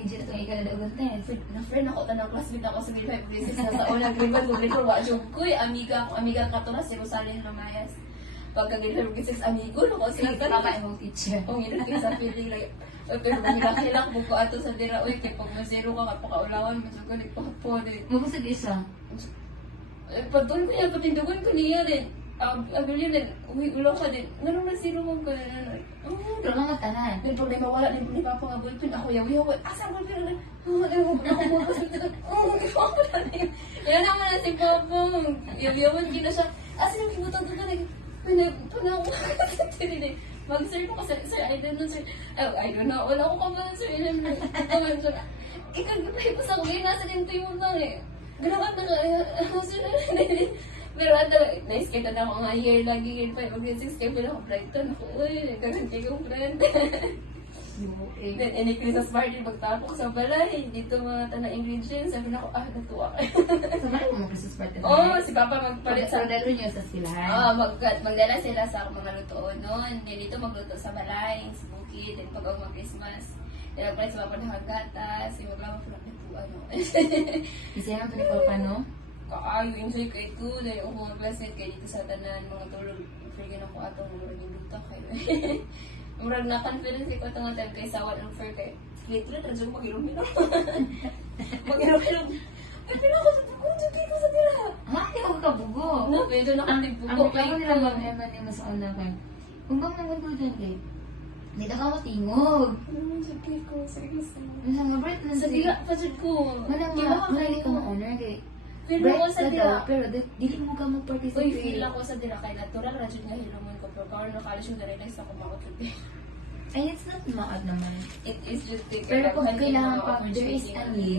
region itong ikaladagot na yan. Na-friend ako, tanang classmate ako sa grade 5, grade 6, nasa unang grade 1, grade 4, wala siya, kuy, amiga ka to na, si Rosalyn Ramayas. Pagka grade 5, grade 6, amigo, no, kasi Sige, kaka imong teacher. kung hindi kayo sa feeling, like, pero hinakilak mo ko ato sa dira, uy, kaya pag ma-zero ka, kapakaulawan, masuko, nagpakapo, Mabusag isa. Pagdoon ko niya, patindugan ko niya rin. Abili rin, uy, ulang ka din. Ganun na zero mo ka na. Pero mga tanan. Then pag may mawala, din ni Papa nga ballpen, ako yawi-yawi, asa ang ballpen? Ako mo kasi di ba ako na rin. Yan naman na si Papa, yawi-yawi, hindi na siya, asa yung kibutan ko na, panako ka, mag-sir ko kasi, sir, I don't know, sir. I don't know, wala ko kapalan, sir. Ikagapay ko sa kuya, nasa rin tayo lang eh. Ganawan na ka, sir. Pero ano, na-skate na ako nga year lagi, year 5, mag-6 kayo pala ako, Brighton. Ako, uy, nagkaroon kayo kong friend. Then, any Christmas party, pagtapok sa balay, dito mga tanang ingredients, sabi na ako, natuwa ka. Sa mga mga Christmas party. Oo, si Papa magpalit sa dalo niyo sa silahan. magdala sila sa mga lutoon noon. Then dito magluto sa balay, sa bukid, then pag mag-Christmas. Then magpalit sa Papa ng hagatas, yung maglama po ng ano. Isa yung ito ni Papa, no? Kaayo, enjoy ko ito. Dahil ako mga blessed kayo dito sa tanan, mga tulog. Freaking ako atong murag yung luta kayo. Murag na confidence ko ito nga tayo kay Sawan and Fer kay. Literal, transyo mag-inom-inom. Mag-inom-inom. Ay, pinako sa buko, dyan ko sa tira. Ha? Hindi ako kabugo. No, medyo nakalibugo. Ang ako nila mag-eman yung mas una ka. Kung bang naman ko dyan kay, hindi na ka matingog. Ano dyan ko? Seriously. Ang mga Brett na Sa dila pa dyan ko. Manang ka ma-honor kay. Pero ako Brett sa ka dila. daw, pero dili mo ka mag-participate. Uy, feel ako sa dila kay natural. Radyo nga hilumon ko. Pero kung nakalis yung dalilis ako makot. Ay, it's not maad naman. It is just Pero kung kailangan pa, there is a need.